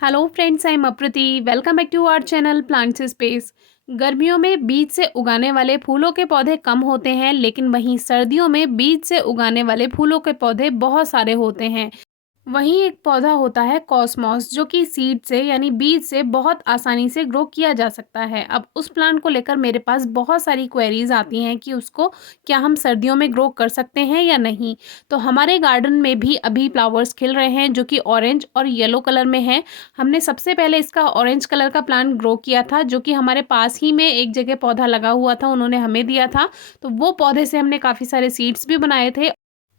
Hello friends, I am Aprati. Welcome back to our channel plants space. गर्मियों में बीज से उगाने वाले फूलों के पौधे कम होते हैं, लेकिन वहीं सर्दियों में बीज से उगाने वाले फूलों के पौधे बहुत सारे होते हैं। वहीं एक पौधा होता है कॉस्मॉस, जो कि सीड से यानी बीज से बहुत आसानी से ग्रो किया जा सकता है। अब उस प्लांट को लेकर मेरे पास बहुत सारी क्वेरीज आती हैं कि उसको क्या हम सर्दियों में ग्रो कर सकते हैं या नहीं। तो हमारे गार्डन में भी अभी फ्लावर्स खिल रहे हैं जो कि ऑरेंज और येलो कलर में हैं। हमने सबसे पहले इसका ऑरेंज कलर का प्लांट ग्रो किया था, जो कि हमारे पास ही में एक जगह पौधा लगा हुआ था, उन्होंने हमें दिया था। तो वो पौधे से हमने काफ़ी सारे सीड्स भी बनाए थे।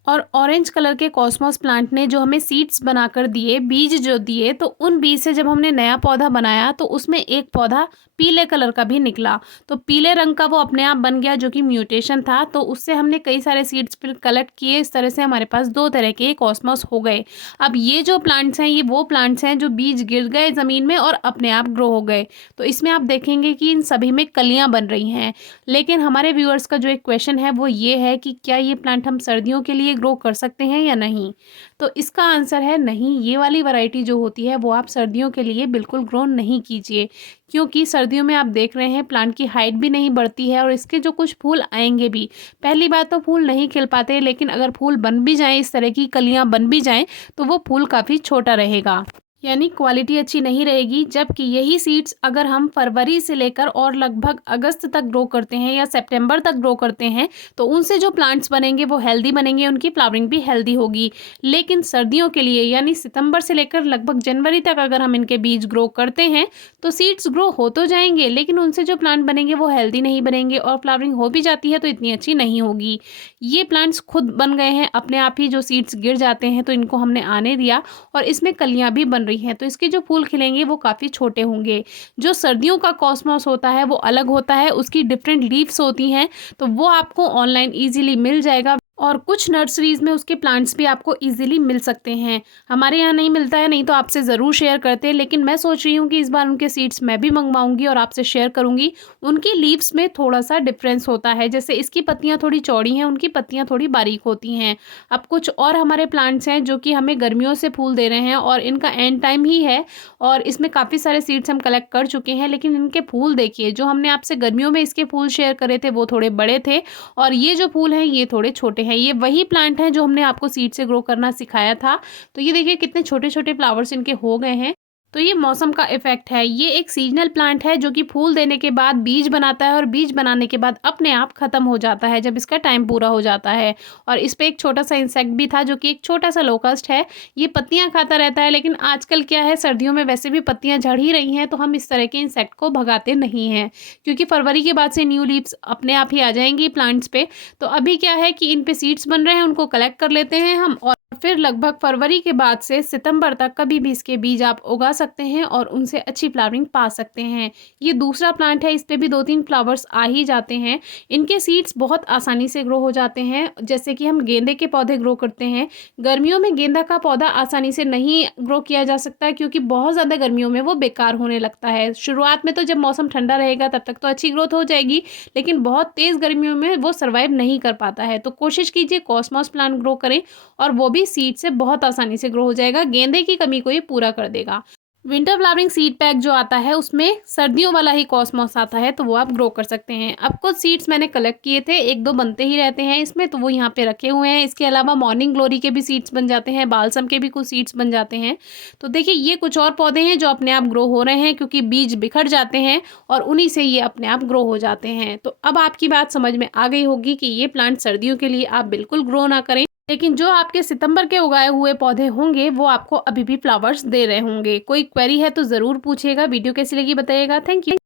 और ऑरेंज कलर के कॉस्मॉस प्लांट ने जो हमें सीड्स बनाकर दिए, बीज जो दिए, तो उन बीज से जब हमने नया पौधा बनाया तो उसमें एक पौधा पीले कलर का भी निकला। तो पीले रंग का वो अपने आप बन गया, जो कि म्यूटेशन था। तो उससे हमने कई सारे सीड्स फिर कलेक्ट किए। इस तरह से हमारे पास दो तरह के कॉस्मॉस हो गए। अब ये जो प्लांट्स हैं, ये वो प्लांट्स हैं जो बीज गिर गए ज़मीन में और अपने आप ग्रो हो गए। तो इसमें आप देखेंगे कि इन सभी में कलियाँ बन रही हैं। लेकिन हमारे व्यूअर्स का जो एक क्वेश्चन है वो ये है कि क्या ये प्लांट हम सर्दियों के लिए ग्रो कर सकते हैं या नहीं। तो इसका आंसर है नहीं। ये वाली वैरायटी जो होती है वो आप सर्दियों के लिए बिल्कुल ग्रो नहीं कीजिए, क्योंकि सर्दियों में आप देख रहे हैं प्लांट की हाइट भी नहीं बढ़ती है और इसके जो कुछ फूल आएंगे भी, पहली बात तो फूल नहीं खिल पाते, लेकिन अगर फूल बन भी जाएं, इस तरह की कलियां बन भी जाएं, तो वो फूल काफ़ी छोटा रहेगा, यानी क्वालिटी अच्छी नहीं रहेगी। जबकि यही सीड्स अगर हम फरवरी से लेकर और लगभग अगस्त तक ग्रो करते हैं या सितंबर तक ग्रो करते हैं, तो उनसे जो प्लांट्स बनेंगे वो हेल्दी बनेंगे, उनकी फ्लावरिंग भी हेल्दी होगी। लेकिन सर्दियों के लिए यानी सितंबर से लेकर लगभग जनवरी तक अगर हम इनके बीज ग्रो करते हैं तो सीड्स ग्रो हो तो जाएंगे, लेकिन उनसे जो प्लांट बनेंगे वो हेल्दी नहीं बनेंगे और फ्लावरिंग हो भी जाती है तो इतनी अच्छी नहीं होगी। ये प्लांट्स खुद बन गए हैं अपने आप ही, जो सीड्स गिर जाते हैं तो इनको हमने आने दिया और इसमें कलियां भी बन रही हैं, तो इसके जो फूल खिलेंगे वो काफ़ी छोटे होंगे। जो सर्दियों का कॉस्मॉस होता है वो अलग होता है, उसकी डिफरेंट लीव्स होती हैं, तो वो आपको ऑनलाइन ईजिली मिल जाएगा और कुछ नर्सरीज़ में उसके प्लांट्स भी आपको इजीली मिल सकते हैं। हमारे यहाँ नहीं मिलता है, नहीं तो आपसे ज़रूर शेयर करते हैं, लेकिन मैं सोच रही हूँ कि इस बार उनके सीड्स मैं भी मंगवाऊंगी और आपसे शेयर करूँगी। उनकी लीव्स में थोड़ा सा डिफरेंस होता है, जैसे इसकी पत्तियाँ थोड़ी चौड़ी हैं, उनकी पत्तियाँ थोड़ी बारीक होती हैं। अब कुछ और हमारे प्लांट्स हैं जो कि हमें गर्मियों से फूल दे रहे हैं और इनका एंड टाइम ही है और इसमें काफ़ी सारे सीड्स हम कलेक्ट कर चुके हैं, लेकिन इनके फूल देखिए, जो हमने आपसे गर्मियों में इसके फूल शेयर करे थे वो थोड़े बड़े थे और ये जो फूल हैं ये थोड़े छोटे हैं। ये वही प्लांट हैं जो हमने आपको सीड से ग्रो करना सिखाया था। तो ये देखिए कितने छोटे छोटे फ्लावर्स इनके हो गए हैं। तो ये मौसम का इफेक्ट है। ये एक सीजनल प्लांट है जो कि फूल देने के बाद बीज बनाता है और बीज बनाने के बाद अपने आप खत्म हो जाता है जब इसका टाइम पूरा हो जाता है। और इस पे एक छोटा सा इंसेक्ट भी था जो कि एक छोटा सा लोकस्ट है। ये पत्तियां खाता रहता है, लेकिन आजकल क्या है, सर्दियों में वैसे भी पत्तियां झड़ ही रही हैं, तो हम इस तरह के इंसेक्ट को भगाते नहीं हैं, क्योंकि फरवरी के बाद से न्यू लीव्स अपने आप ही आ जाएंगी प्लांट्स पे। तो अभी क्या है कि इन पे सीड्स बन रहे हैं, उनको कलेक्ट कर लेते हैं हम और फिर लगभग फरवरी के बाद से सितंबर तक कभी भी इसके बीज आप उगा सकते हैं और उनसे अच्छी फ्लावरिंग पा सकते हैं। ये दूसरा प्लांट है, इस पे भी 2-3 फ्लावर्स आ ही जाते हैं। इनके सीड्स बहुत आसानी से ग्रो हो जाते हैं, जैसे कि हम गेंदे के पौधे ग्रो करते हैं। गर्मियों में गेंदा का पौधा आसानी से नहीं ग्रो किया जा सकता, क्योंकि बहुत ज़्यादा गर्मियों में वो बेकार होने लगता है। शुरुआत में तो जब मौसम ठंडा रहेगा तब तक तो अच्छी ग्रोथ हो जाएगी, लेकिन बहुत तेज़ गर्मियों में वो सर्वाइव नहीं कर पाता है। तो कोशिश कीजिए कॉस्मॉस प्लांट ग्रो करें और वो भी सीड से बहुत आसानी से ग्रो हो जाएगा। गेंदे की कमी को ये पूरा कर देगा। विंटर फ्लावरिंग सीड पैक जो आता है उसमें सर्दियों वाला ही कॉस्मॉस आता है, तो वो आप ग्रो कर सकते हैं। अब कुछ सीड्स मैंने कलेक्ट किए थे, 1-2 बनते ही रहते हैं इसमें, तो वो यहाँ पे रखे हुए हैं। इसके अलावा मॉर्निंग ग्लोरी के भी सीड्स बन जाते हैं, बालसम के भी कुछ सीड्स बन जाते हैं। तो देखिए ये कुछ और पौधे हैं जो अपने आप ग्रो हो रहे हैं, क्योंकि बीज बिखर जाते हैं और उन्हीं से ये अपने आप ग्रो हो जाते हैं। तो अब आपकी बात समझ में आ गई होगी कि ये प्लांट सर्दियों के लिए आप बिल्कुल ग्रो ना करें, लेकिन जो आपके सितंबर के उगाए हुए पौधे होंगे वो आपको अभी भी फ्लावर्स दे रहे होंगे। कोई क्वेरी है तो ज़रूर पूछिएगा। वीडियो कैसी लगी बताइएगा। Thank you.